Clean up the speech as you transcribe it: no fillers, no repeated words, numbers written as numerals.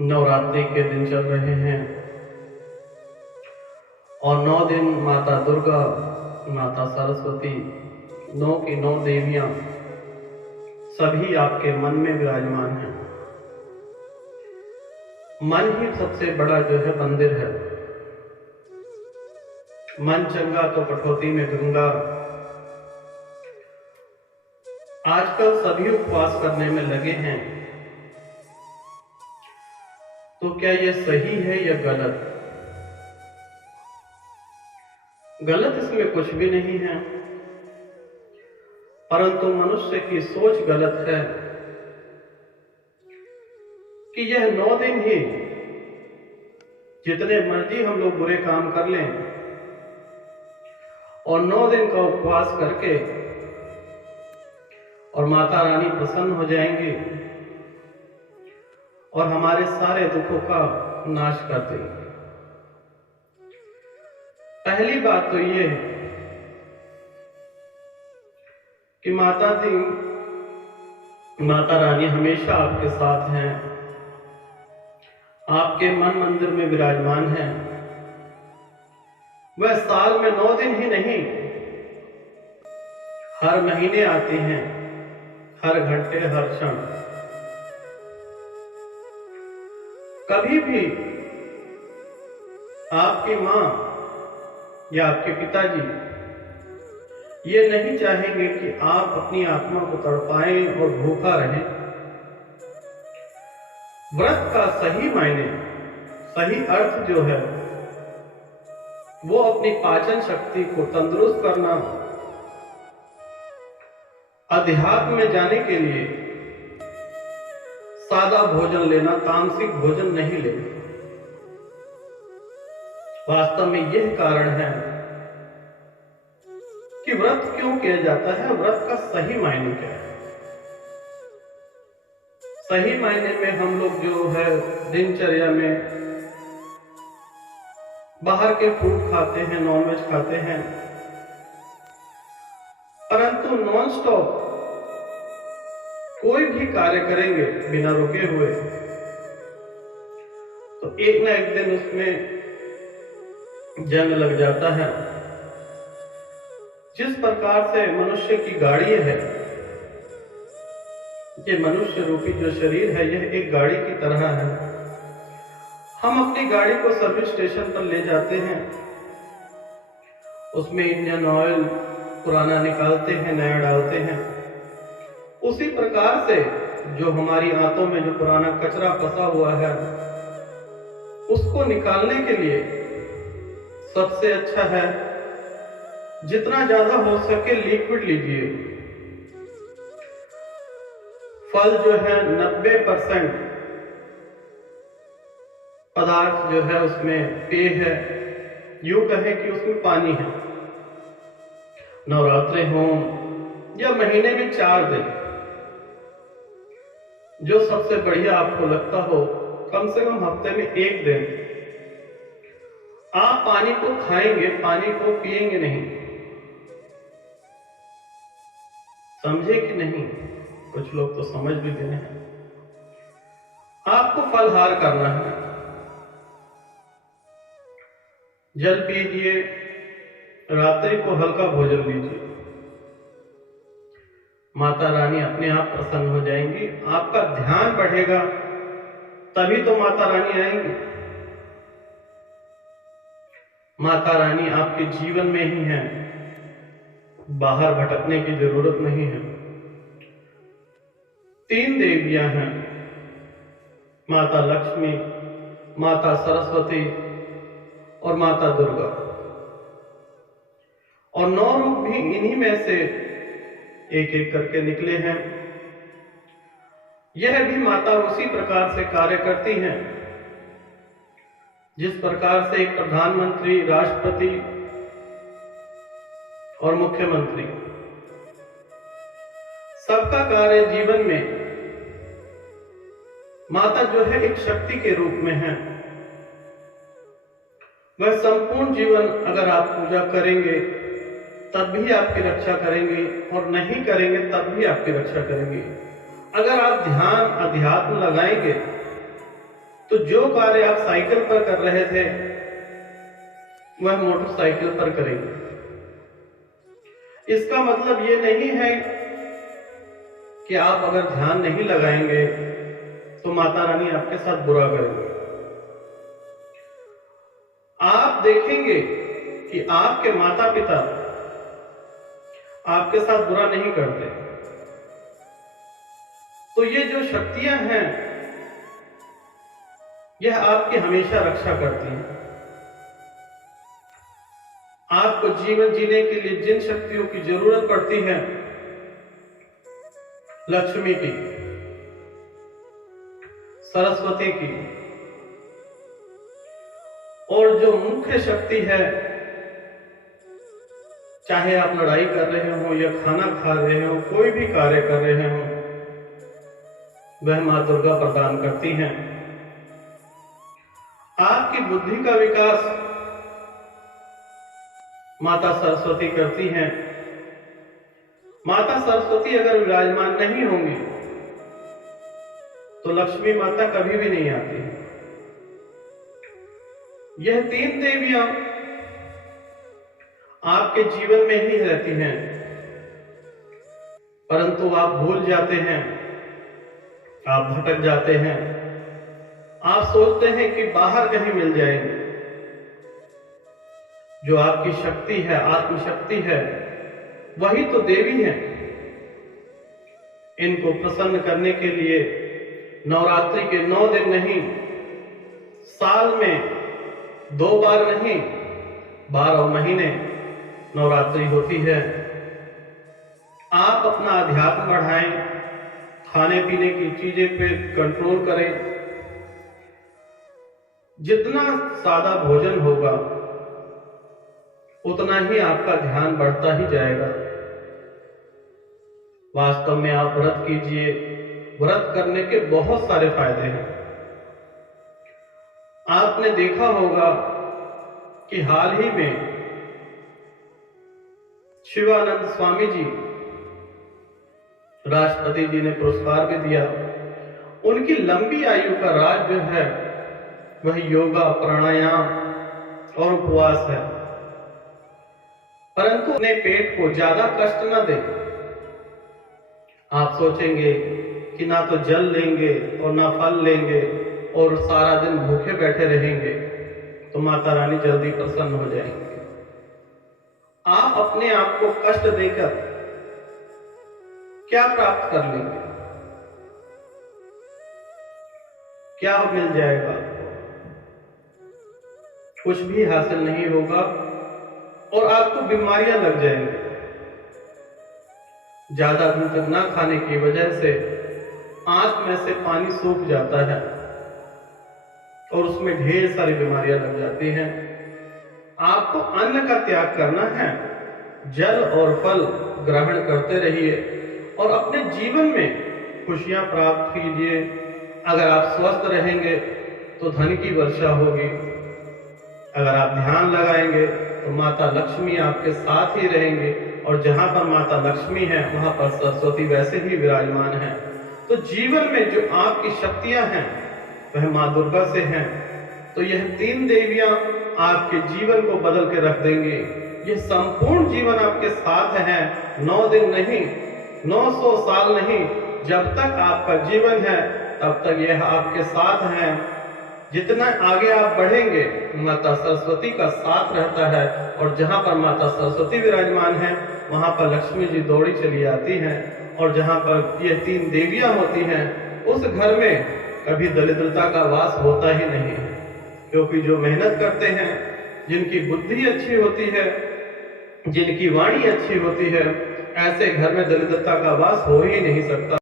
नवरात्रि के दिन चल रहे हैं और 9 दिन माता दुर्गा, माता सरस्वती, 9 की 9 देवियां सभी आपके मन में विराजमान हैं। मन ही सबसे बड़ा जो है मंदिर है। मन चंगा तो कठौती में गंगा। आजकल सभी उपवास करने में लगे हैं, तो क्या ये सही है या गलत? गलत इसमें कुछ भी नहीं है, परंतु मनुष्य की सोच गलत है कि यह 9 दिन ही जितने मर्जी हम लोग बुरे काम कर लें और 9 दिन का उपवास करके और माता रानी प्रसन्न हो जाएंगी और हमारे सारे दुखों का नाश कर देंगे। पहली बात तो ये है कि माता रानी हमेशा आपके साथ हैं, आपके मन मंदिर में विराजमान हैं। वह साल में 9 दिन ही नहीं, हर महीने आती हैं, हर घंटे, हर क्षण। कभी भी आपकी मां या आपके पिताजी ये नहीं चाहेंगे कि आप अपनी आत्मा को तड़पाएं और भूखा रहें। व्रत का सही मायने, सही अर्थ जो है वो अपनी पाचन शक्ति को तंदुरुस्त करना, अध्यात्म में जाने के लिए सादा भोजन लेना, तामसिक भोजन नहीं लेना। वास्तव में यह कारण है कि व्रत क्यों किया जाता है, व्रत का सही मायने क्या है। सही मायने में हम लोग जो है दिनचर्या में बाहर के फूड खाते हैं, नॉनवेज खाते हैं, परंतु नॉन स्टॉप कोई भी कार्य करेंगे बिना रुके हुए तो एक ना एक दिन उसमें जंग लग जाता है। जिस प्रकार से मनुष्य की गाड़ी है, ये मनुष्य रूपी जो शरीर है यह एक गाड़ी की तरह है। हम अपनी गाड़ी को सर्विस स्टेशन पर ले जाते हैं, उसमें इंजन ऑयल पुराना निकालते हैं, नया डालते हैं। उसी प्रकार से जो हमारी आंतों में जो पुराना कचरा फंसा हुआ है उसको निकालने के लिए सबसे अच्छा है जितना ज्यादा हो सके लिक्विड लीजिए। फल जो है 90% पदार्थ जो है उसमें पेय है, यूं कहें कि उसमें पानी है। नवरात्रे हो या महीने में 4 दिन, जो सबसे बढ़िया आपको लगता हो, कम से कम हफ्ते में 1 दिन आप पानी को खाएंगे, पानी को पिएंगे नहीं। समझे कि नहीं? कुछ लोग तो समझ भी गए हैं। आपको फलहार करना है, जल पीजिए, रात्रि को हल्का भोजन लीजिए। माता रानी अपने आप प्रसन्न हो जाएंगी, आपका ध्यान बढ़ेगा, तभी तो माता रानी आएंगी। माता रानी आपके जीवन में ही है, बाहर भटकने की जरूरत नहीं है। 3 देवियां हैं, माता लक्ष्मी, माता सरस्वती और माता दुर्गा, और 9 रूप भी इन्हीं में से एक एक करके निकले हैं। यह भी माता उसी प्रकार से कार्य करती हैं जिस प्रकार से एक प्रधानमंत्री, राष्ट्रपति और मुख्यमंत्री, सबका कार्य जीवन में माता जो है एक शक्ति के रूप में है। वह संपूर्ण जीवन अगर आप पूजा करेंगे तब भी आपकी रक्षा करेंगी, और नहीं करेंगे तब भी आपकी रक्षा करेंगी। अगर आप ध्यान अध्यात्म लगाएंगे तो जो कार्य आप साइकिल पर कर रहे थे वह मोटरसाइकिल पर करेंगे। इसका मतलब ये नहीं है कि आप अगर ध्यान नहीं लगाएंगे तो माता रानी आपके साथ बुरा करेंगे। आप देखेंगे कि आपके माता पिता आपके साथ बुरा नहीं करते, तो ये जो शक्तियां हैं यह आपकी हमेशा रक्षा करती हैं। आपको जीवन जीने के लिए जिन शक्तियों की जरूरत पड़ती है, लक्ष्मी की, सरस्वती की, और जो मुख्य शक्ति है, चाहे आप लड़ाई कर रहे हो या खाना खा रहे हो, कोई भी कार्य कर रहे हो, वह मां दुर्गा प्रदान करती हैं। आपकी बुद्धि का विकास माता सरस्वती करती हैं। माता सरस्वती अगर विराजमान नहीं होंगी तो लक्ष्मी माता कभी भी नहीं आती। यह तीन देवियां आपके जीवन में ही रहती हैं, परंतु आप भूल जाते हैं, आप भटक जाते हैं, आप सोचते हैं कि बाहर कहीं मिल जाएंगे। जो आपकी शक्ति है, आत्मशक्ति है, वही तो देवी है। इनको प्रसन्न करने के लिए नवरात्रि के 9 दिन नहीं, साल में 2 बार नहीं, 12 महीने नवरात्रि होती है। आप अपना अध्यात्म बढ़ाएं, खाने पीने की चीजें पे कंट्रोल करें। जितना सादा भोजन होगा उतना ही आपका ध्यान बढ़ता ही जाएगा। वास्तव में आप व्रत कीजिए, व्रत करने के बहुत सारे फायदे हैं। आपने देखा होगा कि हाल ही में शिवानंद स्वामी जी, राष्ट्रपति जी ने पुरस्कार भी दिया। उनकी लंबी आयु का राज जो है वह योगा, प्राणायाम और उपवास है। परंतु अपने पेट को ज्यादा कष्ट न दें। आप सोचेंगे कि ना तो जल लेंगे और ना फल लेंगे और सारा दिन भूखे बैठे रहेंगे तो माता रानी जल्दी प्रसन्न हो जाएंगे। आप अपने आप को कष्ट देकर क्या प्राप्त कर लेंगे? क्या मिल जाएगा? कुछ भी हासिल नहीं होगा और आपको बीमारियां लग जाएंगी। ज्यादा दिन तक ना खाने की वजह से आंख में से पानी सूख जाता है और उसमें ढेर सारी बीमारियां लग जाती हैं। आपको अन्न का त्याग करना है, जल और फल ग्रहण करते रहिए और अपने जीवन में खुशियां प्राप्त कीजिए। अगर आप स्वस्थ रहेंगे तो धन की वर्षा होगी। अगर आप ध्यान लगाएंगे तो माता लक्ष्मी आपके साथ ही रहेंगे, और जहां पर माता लक्ष्मी है वहां पर सरस्वती वैसे ही विराजमान है। तो जीवन में जो आपकी शक्तियां हैं वह मां दुर्गा से हैं। तो यह 3 देवियां आपके जीवन को बदल के रख देंगी। ये संपूर्ण जीवन आपके साथ है, 9 दिन नहीं, 900 साल नहीं, जब तक आपका जीवन है तब तक यह आपके साथ है। जितना आगे आप बढ़ेंगे माता सरस्वती का साथ रहता है, और जहां पर माता सरस्वती विराजमान है वहां पर लक्ष्मी जी दौड़ी चली आती हैं, और जहां पर ये 3 देवियां होती हैं उस घर में कभी दरिद्रता का वास होता ही नहीं है। क्योंकि जो मेहनत करते हैं, जिनकी बुद्धि अच्छी होती है, जिनकी वाणी अच्छी होती है, ऐसे घर में दरिद्रता का वास हो ही नहीं सकता।